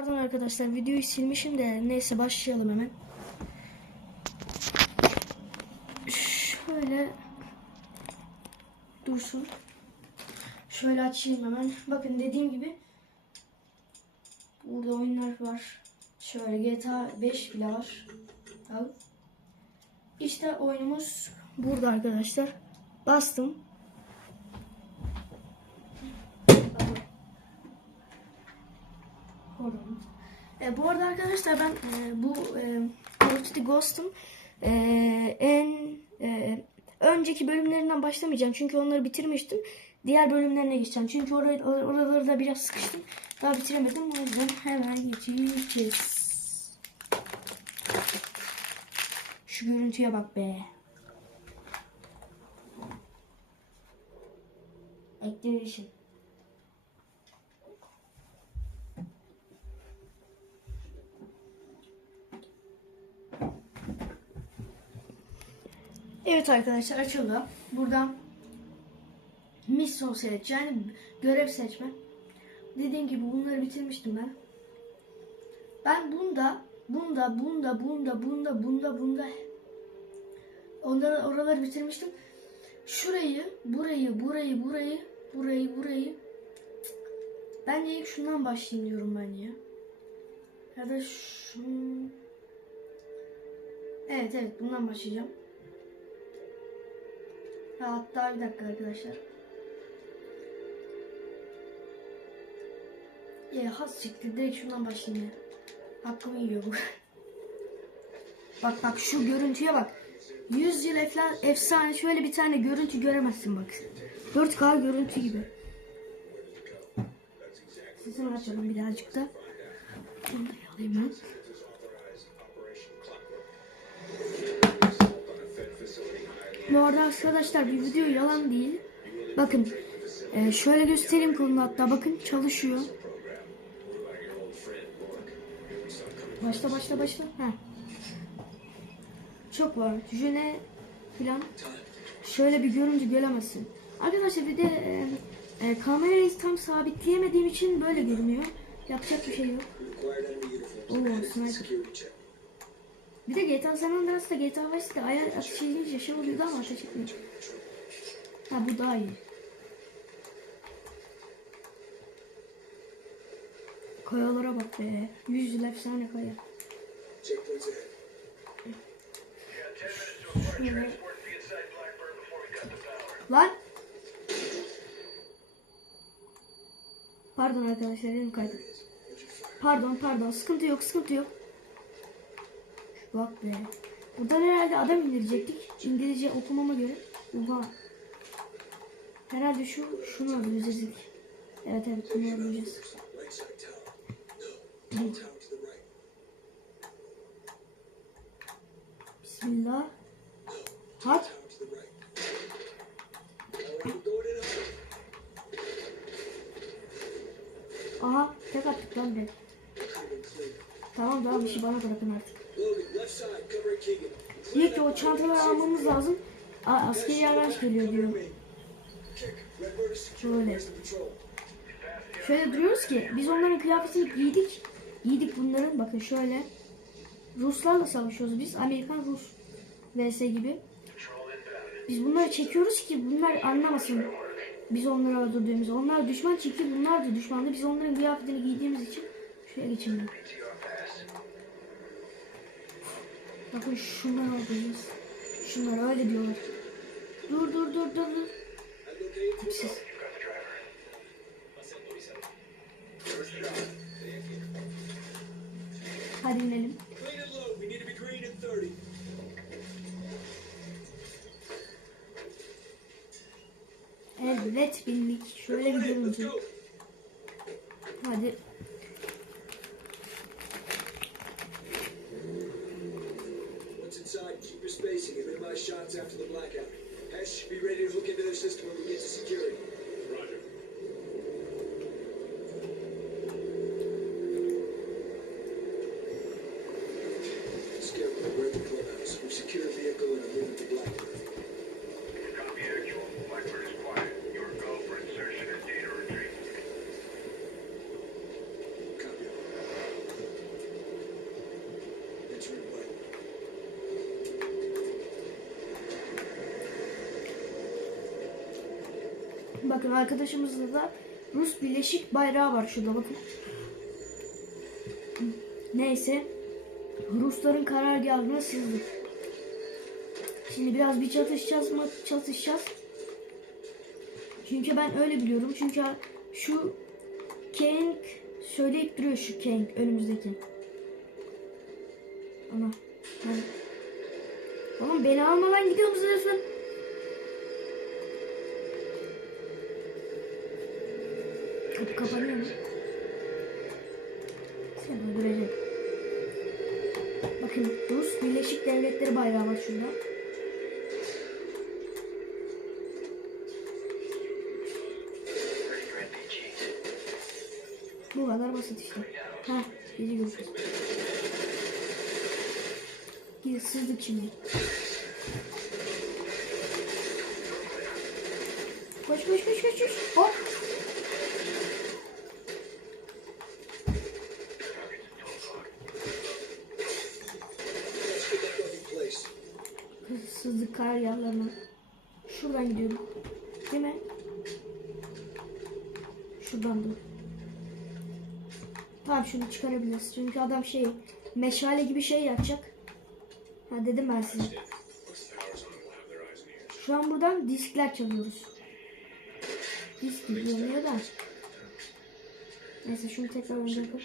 Pardon arkadaşlar videoyu silmişim de neyse başlayalım hemen. Şöyle dursun. Şöyle açayım hemen. Bakın dediğim gibi burada oyunlar var. Şöyle GTA 5 bile var. Al. İşte oyunumuz burada arkadaşlar. Bastım. Pardon. E, bu arada arkadaşlar ben e, bu e, Call of Duty Ghost'un e, en e, önceki bölümlerinden başlamayacağım. Çünkü onları bitirmiştim. Diğer bölümlerine geçeceğim. Çünkü or- oraları da biraz sıkıştım. Daha bitiremedim. O yüzden hemen geçeceğiz. Şu görüntüye bak be. Activation. Evet arkadaşlar açıldı. Buradan misyon seç yani görev seçme. Dediğim gibi bunları bitirmiştim ben. Ben bunda, bunda, bunda, bunda, bunda, bunda, bunda onları oraları bitirmiştim. Şurayı, burayı, burayı, burayı, burayı, burayı. Ben de ilk şundan başlayayım diyorum ben ya. Ya da şu... Evet evet bundan başlayacağım. Ha, hatta bir dakika arkadaşlar. Ya has çıktı. Direkt şundan başlayayım ya. Hakkımı yiyor bu. bak bak şu görüntüye bak. 100 yıl efla, efsane şöyle bir tane görüntü göremezsin bak. 4K görüntü gibi. Sesini açalım birazcık da. Bunu da alayım ben. Bu arada arkadaşlar bir video yalan değil. Bakın e, şöyle göstereyim kolunu hatta bakın çalışıyor. Başla başla başla. Heh. Çok var. Jüne filan. Şöyle bir görüntü göremezsin. Arkadaşlar bir de e, e, kamerayı tam sabitleyemediğim için böyle görünüyor. Yapacak bir şey yok. Oo sniper. Bir de GTA San Andreas'ta GTA Vice'de ayar ateş edince şey oluyordu ama ateş etmiyor. Ha bu daha iyi. Kayalara bak be. Yüz yıl efsane kaya. Şöyle. Lan. Pardon arkadaşlar elim kaydı. Pardon pardon sıkıntı yok sıkıntı yok. Bak be. Buradan herhalde adam indirecektik. İngilizce okumama göre. Oha. Herhalde şu şunu öldüreceğiz ilk. Evet evet bunu öldüreceğiz. Bismillah. Hat. Aha tek attık lan be. Tamam tamam işi bana bırakın artık. Diyor ki o çantaları almamız lazım. A askeri araç geliyor diyor. Şöyle. Şöyle duruyoruz ki biz onların kıyafetini giydik. Giydik bunların bakın şöyle. Ruslarla savaşıyoruz biz. Amerikan Rus vs gibi. Biz bunları çekiyoruz ki bunlar anlamasın. Biz onları öldürdüğümüzü. Onlar düşman çünkü bunlar da düşmandı. Biz onların kıyafetini giydiğimiz için şuraya geçeyim ben. Bakın şunları öldüreceğiz. Şunları öyle diyorlar. Dur dur dur dur dur. Tipsiz. Hadi inelim. Clean and load. We need to be green in 30. Evet bindik. Şöyle. Go. Hadi. Shots after the blackout. Hesh, be ready to hook into their system when we get to security. Bakın arkadaşımızda da Rus Birleşik bayrağı var şurada bakın. Neyse. Rusların karargahına sızdık. Şimdi biraz bir çatışacağız mı? Çatışacağız. Çünkü ben öyle biliyorum. Çünkü şu Kang söyleyip duruyor şu Kang önümüzdeki. Ana. Hadi. Oğlum beni almadan gidiyor musun kapanıyor mu? Seni öldürecek. Bakın Rus Birleşik Devletleri bayrağı var şurada. Bu kadar basit işte. Ha, gece görüşürüz. Sızdık şimdi. Koş koş koş koş koş. Hop. Şunu çıkarabiliriz. Çünkü adam şey meşale gibi şey yapacak. Ha dedim ben size. Şu an buradan diskler çalıyoruz. Disk gibi yanıyor da. Neyse şunu tekrar önce yapalım.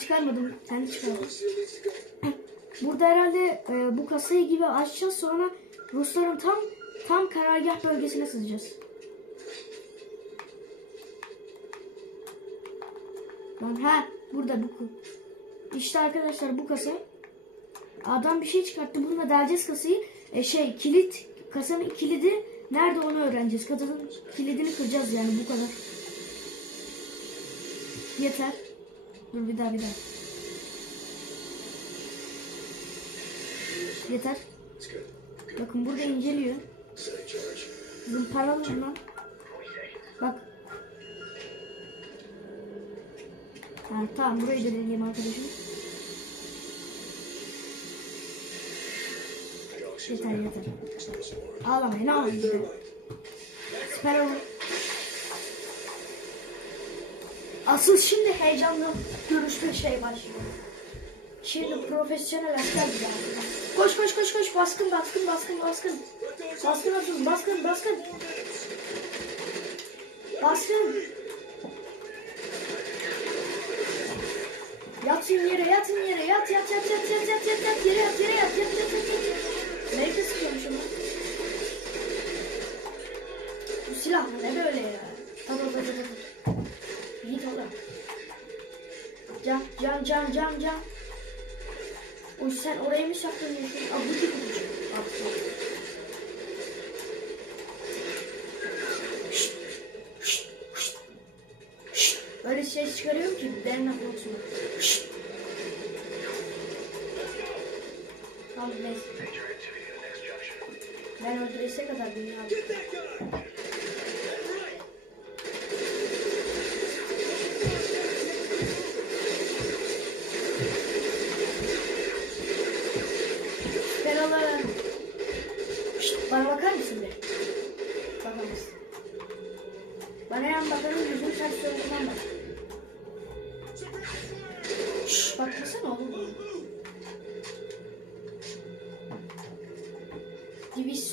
Çıkarmadım. Sen çıkardın. Burada herhalde e, bu kasayı gibi açacağız sonra Rusların tam tam karargah bölgesine sızacağız. Lan ha burada bu İşte arkadaşlar bu kasa. Adam bir şey çıkarttı. Bununla deleceğiz kasayı. E, şey kilit kasanın kilidi nerede onu öğreneceğiz. Kasanın kilidini kıracağız yani bu kadar. Yeter. Dur bir daha bir daha. Yeter. Bakın burada inceliyor. Zımparalı lan. Bak. Ha, tamam burayı da deneyeyim arkadaşım. Yeter yeter. Ağlamayın ağlamayın. Süper. Asıl şimdi heyecanlı görüşme şey başlıyor. Şimdi profesyonel asker gibi artık. Koş koş koş koş baskın baskın baskın baskın. Baskın atın baskın baskın. Baskın. Yatın yere yatın yere yat yat yat yat yat yat yat yat yere yat yere yat yat yat yat yat. Nerede sıkıyormuşum lan? Bu silah mı? ne böyle ya? Tamam tamam tamam inşallah. Cam cam cam cam cam. Uy sen oraya mı saklanıyorsun? Aa bu gibi bir şey. Öyle ses çıkarıyor ki ben yapmasın. Tamam neyse. Ben öldürese kadar dünya.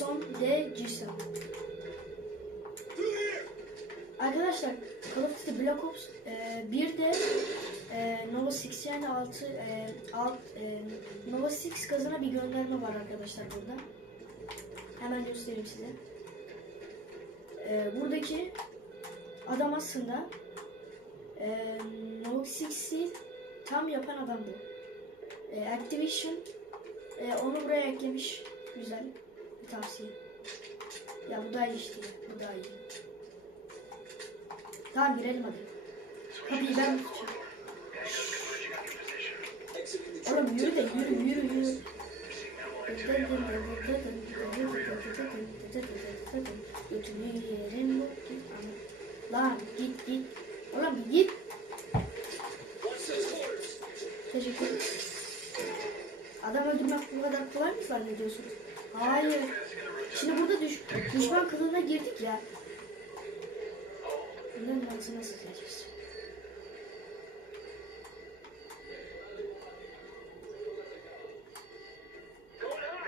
Division de Cisam. Arkadaşlar Call of Duty Black Ops e, 1'de e, Nova 6 yani 6 e, alt, e, Nova 6 gazına bir gönderme var arkadaşlar burada. Hemen göstereyim size. E, buradaki adam aslında e, Nova 6'i tam yapan adam bu. E, Activision e, onu buraya eklemiş. Güzel bir tavsiye. Ya bu daha iyi işte. Bu daha iyi. Tamam girelim hadi. Kapıyı ben tutacağım. Oğlum yürü de yürü yürü yürü. Lan git git. Oğlum git. Teşekkür ederim. Adam öldürmek bu kadar kolay mı zannediyorsunuz? Hayır. Şimdi burada düş düşman kılığına girdik ya. Bunların? Going on.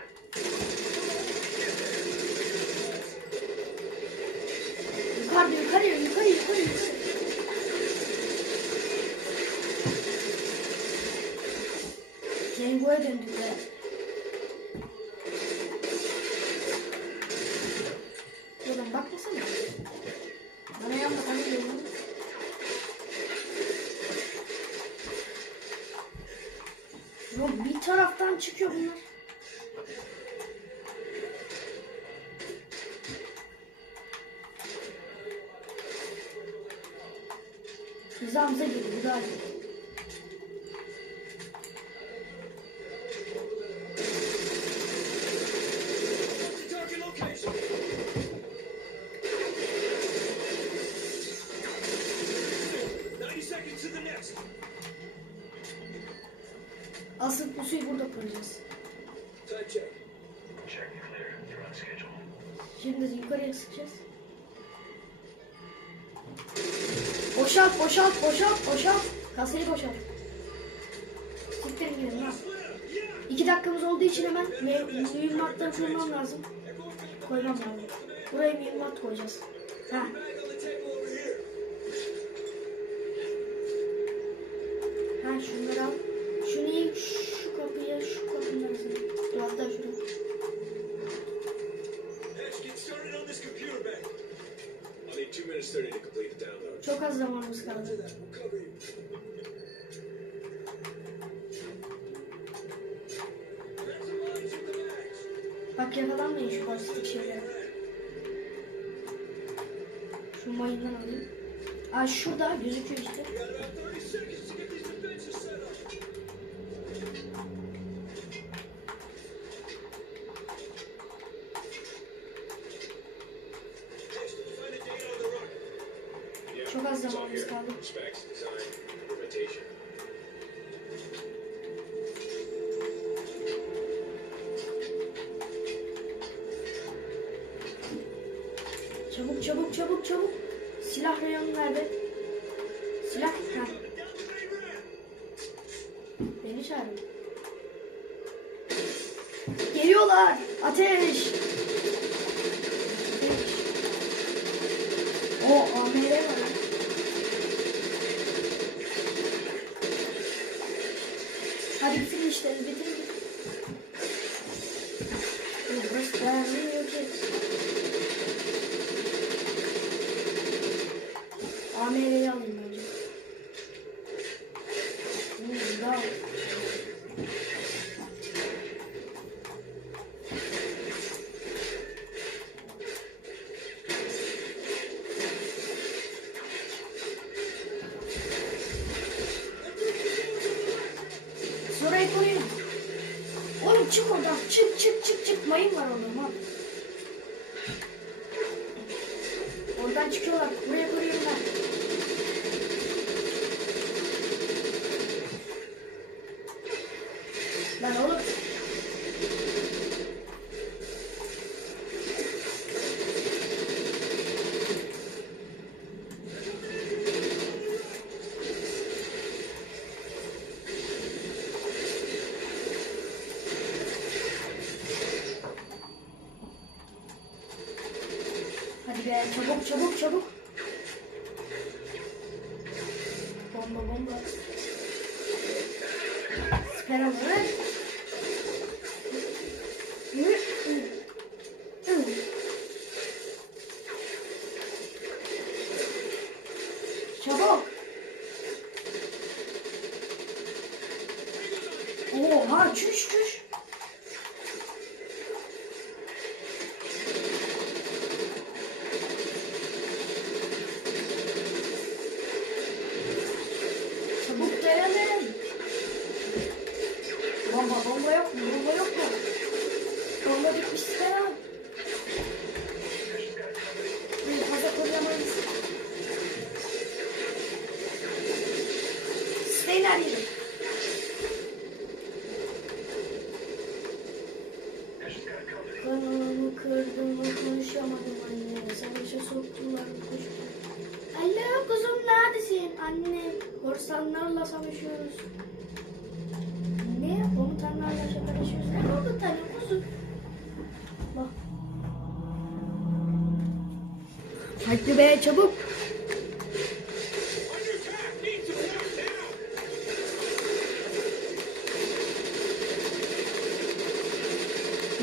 Yukarıda yukarı yukarı yukarı yukarı. Çıkıyor bunlar. Hizamıza geliyor. Bu daha iyi. Koymam lazım. Buraya mühimmat koyacağız. Ha. Ha şunları al. Şunu iyi, şu kapıya, şu kapının arasına. Dur hatta şuraya. Hesh, get started on bags. Bak yakalanmayın şu plastik şeylere. Şu mayından alayım. Aa şurada gözüküyor işte. We got about 30 Geliyorlar. Ateş. O AMR var. Hadi bitirin işlerini bitirin. Mal. Oradan çıkıyorlar. Buraya koruyorum Зараз şeyler yedim. Kanalımı kırdım konuşamadım anne. Savaşa soktular kuşlar. Alo kuzum neredesin? Anne korsanlarla savaşıyoruz. Ne? Komutanlarla savaşıyoruz. Ne oldu tabii kuzum? Bak. Hadi be çabuk.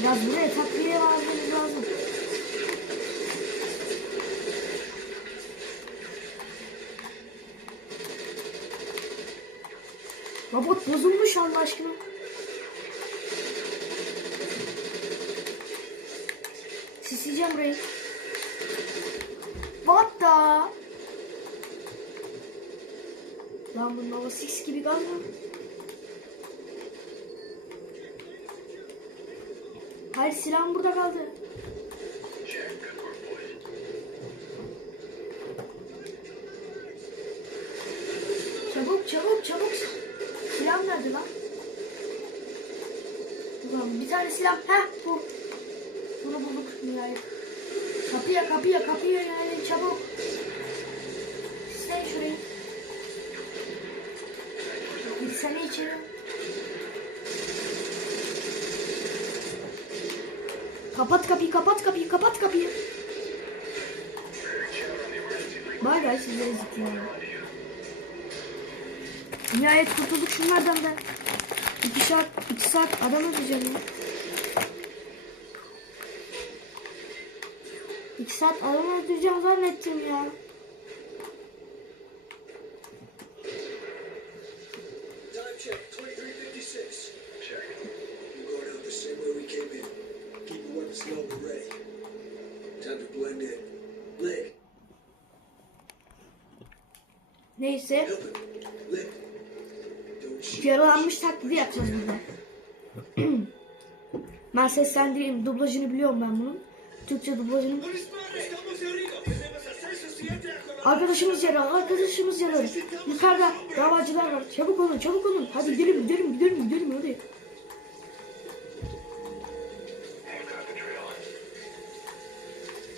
Biraz buraya takviye vermemiz lazım. Robot bozulmuş Allah aşkına. Sisleyeceğim burayı. What the? Lan bu Nova 6 gibi galiba. Hayır silahım burada kaldı. Çabuk çabuk çabuk. Silah nerede lan? Ulan bir tane silah. Heh bu. Bunu bulduk nihayet. Kapıya kapıya kapıya yani çabuk. Sen şurayı. Girsene içeri. Kapat kapıyı kapat kapıyı kapat kapıyı. Bay bay sizlere zıplıyor. Nihayet kurtulduk şunlardan da. İki saat, iki saat adam öldüreceğim ya. İki saat adam öldüreceğim zannettim ya. Keep your weapons low and ready. Time to blend in. Lick, Neyse. Yaralanmış taklidi yapacağız burada. ben seslendireyim. Dublajını biliyorum ben bunun. Türkçe dublajını. Arkadaşımız yaralı, arkadaşımız yaralı. Yukarıda davacılar var. Çabuk olun, çabuk olun. Hadi gidelim, gidelim, gidelim, gidelim hadi.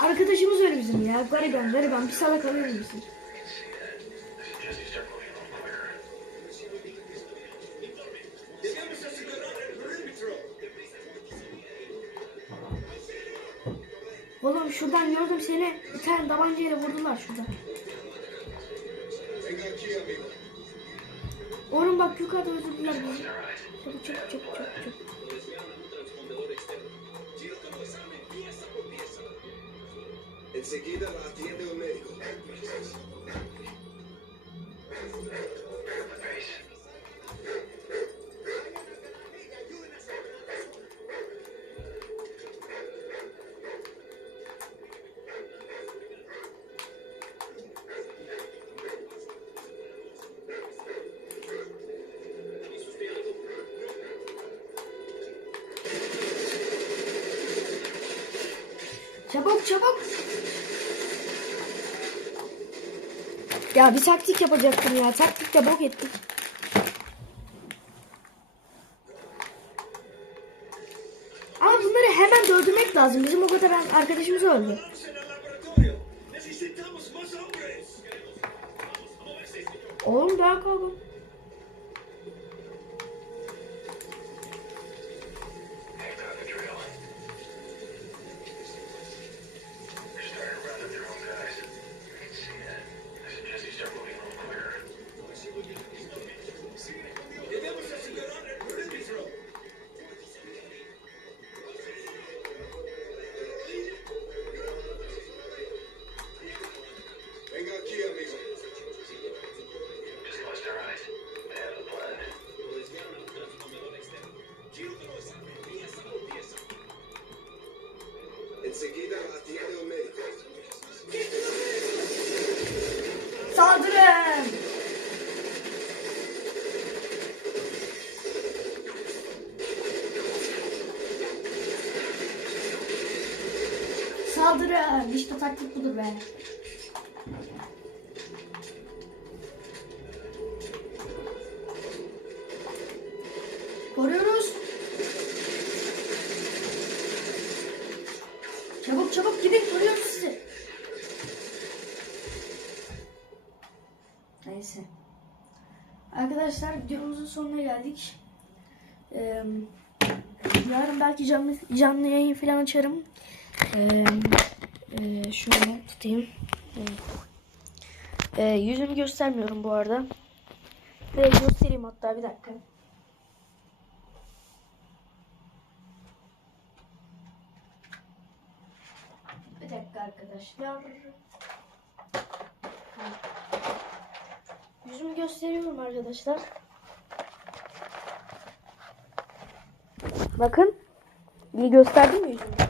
Arkadaşımız öyle bizim ya. Gariban, gariban. Bir salak alıyor musun? Oğlum şuradan gördüm seni. Bir tane tabancayla vurdular şurada. Oğlum bak yukarıda öldürdüler bizi. Çabuk çabuk çabuk çabuk çabuk. Enseguida la atiende un médico. Çabuk çabuk. Ya bir taktik yapacaktım ya. Taktik de bok ettik. Ama bunları hemen dövdürmek lazım. Bizim o kadar arkadaşımız öldü. Oğlum daha kaldım. Saldırın! Saldırın! İşte taktik budur be. Neyse. Arkadaşlar videomuzun sonuna geldik. Ee, yarın belki canlı canlı yayın falan açarım. Ee, e, şöyle tutayım. Ee, yüzümü göstermiyorum bu arada. Ve göstereyim hatta bir dakika. Bir dakika arkadaşlar. Yüzümü gösteriyorum arkadaşlar. Bakın. İyi gösterdim mi yüzümü?